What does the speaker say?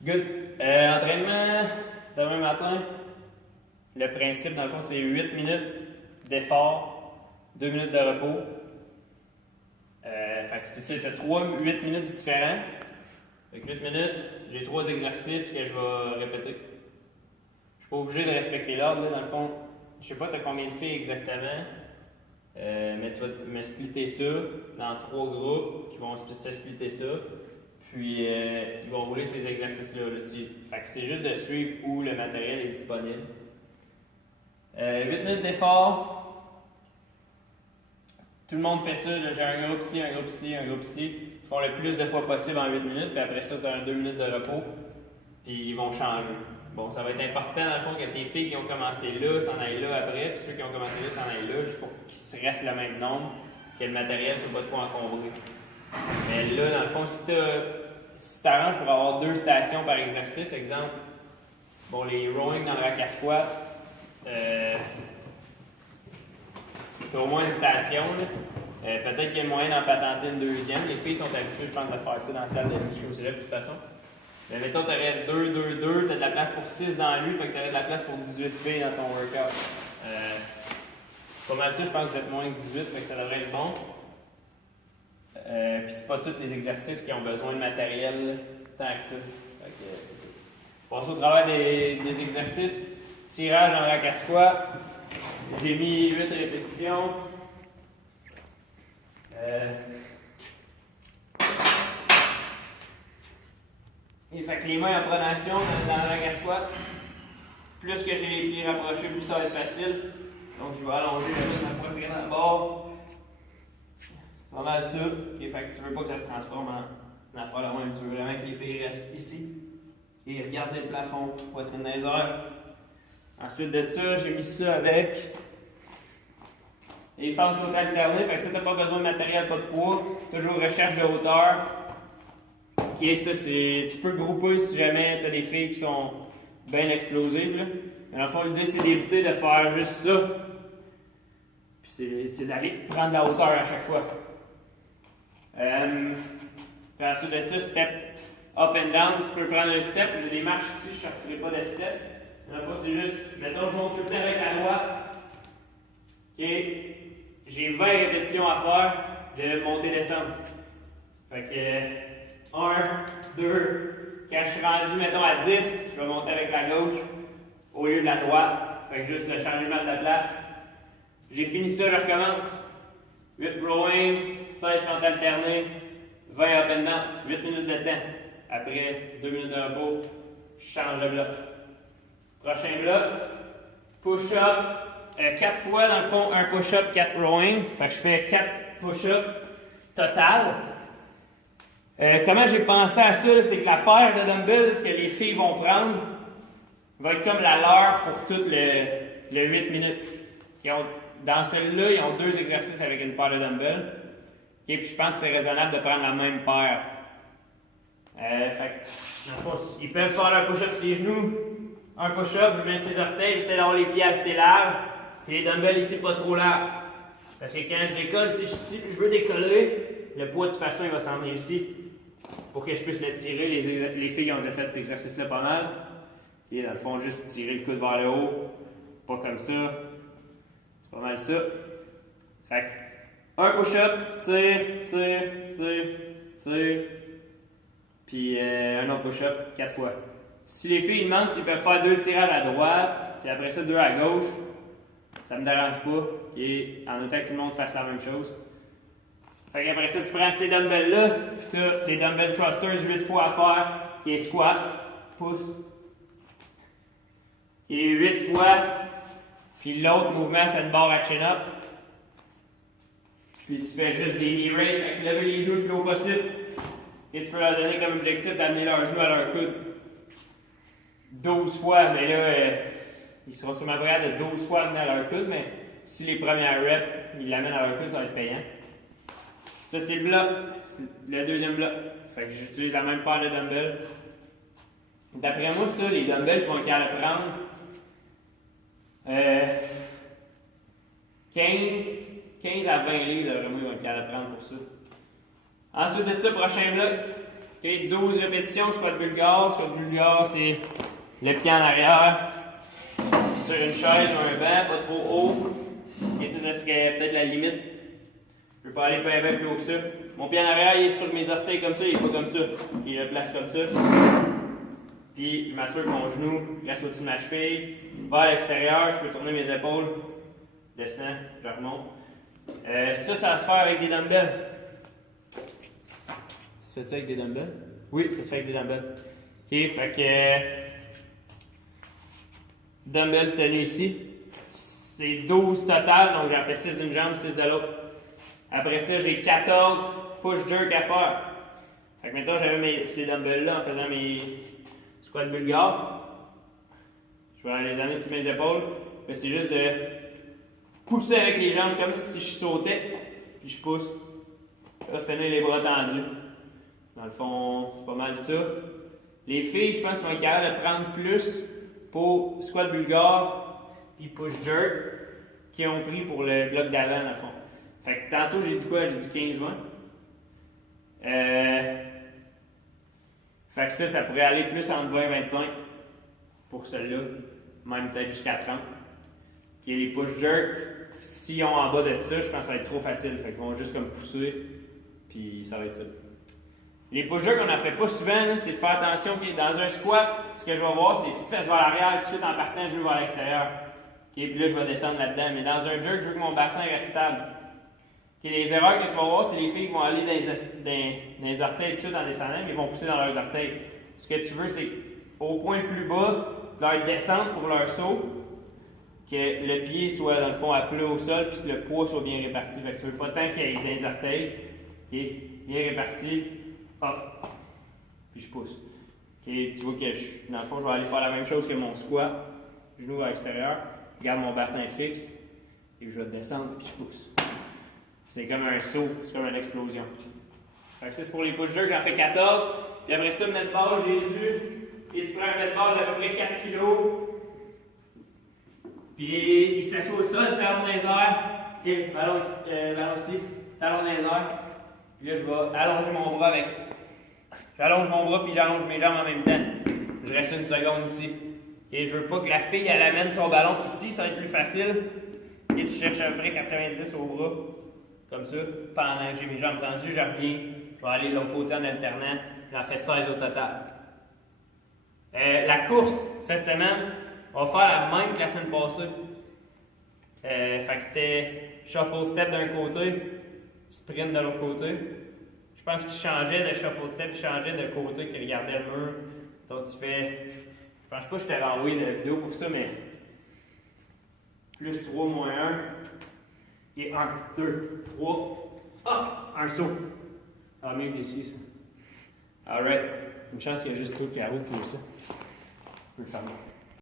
Good. Entraînement demain matin. Le principe, dans le fond, c'est 8 minutes d'effort, 2 minutes de repos. Fait que c'est ça, tu as 8 minutes différents. Fait que 8 minutes, j'ai 3 exercices que je vais répéter. Je suis pas obligé de respecter l'ordre, là, dans le fond. Je sais pas, tu as combien de filles exactement. Mais tu vas me splitter ça dans 3 groupes qui vont se splitter ça. Puis, ils vont rouler ces exercices-là dessus. Fait que c'est juste de suivre où le matériel est disponible. 8 minutes d'effort. Tout le monde fait ça. J'ai un groupe ici, un groupe ici, un groupe ici. Ils font le plus de fois possible en 8 minutes. Puis après ça, tu as 2 minutes de repos. Puis ils vont changer. Bon, ça va être important dans le fond que tes filles qui ont commencé là s'en aillent là après. Puis ceux qui ont commencé là s'en aillent là. Juste pour qu'ils se restent le même nombre. Que le matériel ne soit pas trop encombré. Mais là, dans le fond, si tu arranges pour avoir 2 stations par exercice, exemple, bon, les rowing dans le rack à squat, tu as au moins une station. Peut-être qu'il y a moyen d'en patenter une deuxième. Les filles sont habituées, je pense, à faire ça dans la salle de muscu au cégep de toute façon. Mais mettons, tu aurais 2, 2, 2, tu as de la place pour 6 dans lui, fait que tu aurais de la place pour 18 filles dans ton workout. Pas mal ça, je pense que vous êtes moins que 18, fait que ça devrait être bon. Puis c'est pas tous les exercices qui ont besoin de matériel tant que ça. Fait que c'est ça. Passer au travers des exercices. Tirage en rack à squat. J'ai mis 8 répétitions. Et fait que les mains en pronation dans le rack à squat. Plus que j'ai les pieds rapprochés, plus ça va être facile. Donc je vais allonger ma poitrine en bord. C'est pas mal ça. Okay, fait que tu veux pas que ça se transforme en affaire la même. Tu veux vraiment que les filles restent ici. Et regarder le plafond, poitrine dans les airs. Ensuite de ça, j'ai mis ça avec les fentes sautes alternées. Fait que ça, t'as pas besoin de matériel, pas de poids. Toujours recherche de hauteur. Ok, ça, tu peux grouper si jamais t'as des filles qui sont bien explosives. Là. Mais dans le fond, l'idée, c'est d'éviter de faire juste ça. Puis c'est d'aller prendre de la hauteur à chaque fois. Puis ensuite de ça, step up and down. Tu peux prendre un step. J'ai des marches ici, je ne sortirai pas de step. Dans le fond, c'est juste, mettons, je monte tout le temps avec la droite. Ok. J'ai 20 répétitions à faire de monter-descendre. Fait que 1, 2, quand je suis rendu, mettons, à 10, je vais monter avec la gauche au lieu de la droite. Fait que juste le changement de la place. J'ai fini ça, je recommence. 8 rowing, 16 fentes alternées, 20 up and down, 8 minutes de temps. Après 2 minutes de repos, je change de bloc. Prochain bloc, push-up, 4 fois dans le fond, un push-up, 4 rowing. Fait que je fais 4 push-up total. Comment j'ai pensé à ça, c'est que la paire de dumbbells que les filles vont prendre va être comme la leur pour tout le 8 minutes. Dans celle-là, ils ont 2 exercices avec une paire de dumbbells. Okay, puis je pense que c'est raisonnable de prendre la même paire. Ils peuvent faire un push-up sur les genoux, un push-up, je mets ses orteils, j'essaie d'avoir les pieds assez larges, et les dumbbells ici pas trop larges. Parce que quand je décolle, si je veux décoller, le poids de toute façon il va s'en venir ici. Pour que je puisse le tirer, les filles ont déjà fait cet exercice-là pas mal. Et dans le fond, juste tirer le coude vers le haut, pas comme ça. C'est pas mal ça. Fait que, un push-up, tire. Puis un autre push-up, 4 fois. Si les filles demandent s'ils peuvent faire 2 tirages à droite, puis après ça 2 à gauche, ça me dérange pas. Et en autant que tout le monde fasse la même chose. Fait qu'après ça, tu prends ces dumbbells-là, puis tu as des dumbbell thrusters 8 fois à faire, qui est squat, pouce. Qui est 8 fois. Puis l'autre mouvement, c'est une barre à chin-up. Puis tu fais juste des raises, fait que lever les genoux le plus haut possible. Et tu peux leur donner comme objectif d'amener leurs genoux à leur coude. 12 fois, mais là, ils seront sûrement prêts de 12 fois amener à leur coude, mais si les premières reps, ils l'amènent à leur coude, ça va être payant. Ça, c'est le bloc, le deuxième bloc. Fait que j'utilise la même paire de dumbbells. D'après moi, ça, les dumbbells, tu vas être capable de prendre 15 à 20 livres, d'après moi, ils vont être capable de prendre pour ça. Ensuite de ça, prochain bloc, Okay, 12 répétitions, squat bulgare. Squat bulgare, c'est le pied en arrière sur une chaise ou un banc, pas trop haut. Et ça serait peut-être la limite. Je ne peux pas aller pas plus haut que ça. Mon pied en arrière, il est sur mes orteils comme ça, il n'est pas comme ça. Il le place comme ça. Puis je m'assure que mon genou reste au-dessus de ma cheville. Vers l'extérieur, je peux tourner mes épaules. Descends, je remonte. Ça va se faire avec des dumbbells. Ça se fait avec des dumbbells? Oui, ça se fait avec des dumbbells. Ok, fait que. Dumbbell tenu ici. C'est 12 total, donc j'en fais 6 d'une jambe, 6 de l'autre. Après ça, j'ai 14 push-jerk à faire. Fait que maintenant, j'avais ces dumbbells-là en faisant mes squats bulgares. Je vais les amener sur mes épaules. C'est juste de pousser avec les jambes comme si je sautais. Puis je pousse. Là, finir les bras tendus. Dans le fond, c'est pas mal ça. Les filles, je pense, vont être capables de prendre plus pour squat bulgare et push-jerk qu'ils ont pris pour le bloc d'avant, dans le fond. Fait que tantôt, j'ai dit quoi? J'ai dit 15-20. Fait que ça pourrait aller plus entre 20 et 25 pour celui-là, même peut-être jusqu'à 30. Okay, les push-jerk, s'ils ont en bas de ça, je pense que ça va être trop facile. Fait qu'ils vont juste comme pousser, puis ça va être ça. Les push-jerk, on n'en fait pas souvent, c'est de faire attention. Okay, dans un squat, ce que je vais voir, c'est fesses vers l'arrière, tout de suite en partant, genou vers l'extérieur. Okay, puis là, je vais descendre là-dedans. Mais dans un jerk, je veux que mon bassin reste stable. Okay, les erreurs que tu vas voir, c'est les filles qui vont aller dans les orteils tout de suite en descendant, mais ils vont pousser dans leurs orteils. Ce que tu veux, c'est au point le plus bas, leur descendre pour leur saut, que le pied soit dans le fond à plat au sol, puis que le poids soit bien réparti. Fait que tu veux pas tant qu'il y ait des orteils, okay, bien réparti, hop, puis je pousse. Okay, tu vois que dans le fond, je vais aller faire la même chose que mon squat, genou à l'extérieur, je garde mon bassin fixe, et je vais descendre, puis je pousse. C'est comme un saut, c'est comme une explosion. Fait que ça, c'est pour les push-jerk, j'en fais 14. Puis après ça, mettre barre, j'ai vu. Et tu prends un mètre barre d'à peu près 4 kg. Puis il s'assoit au sol, talon dans les airs. Et ballon ici, talon dans les airs. Puis là, je vais allonger mon bras avec. J'allonge mon bras puis j'allonge mes jambes en même temps. Je reste une seconde ici. Et je veux pas que la fille, elle amène son ballon ici, ça va être plus facile. Et tu cherches à peu près 90 au bras. Comme ça, pendant que j'ai mes jambes tendues, je reviens, je vais aller de l'autre côté en alternant, j'en fais 16 au total. La course, cette semaine, on va faire la même que la semaine passée. Fait que c'était shuffle step d'un côté, sprint de l'autre côté. Je pense qu'il changeait de shuffle step, il changeait de côté qui regardait le mur. Donc tu fais, je pense pas que je t'ai renvoyé de vidéo pour ça, mais plus 3 moins 1. Et 1, 2, 3, ah, un saut. Ça va mieux que dessus, ça. Alright. Une chance qu'il y a juste toi qui a roule comme ça. Tu peux le faire.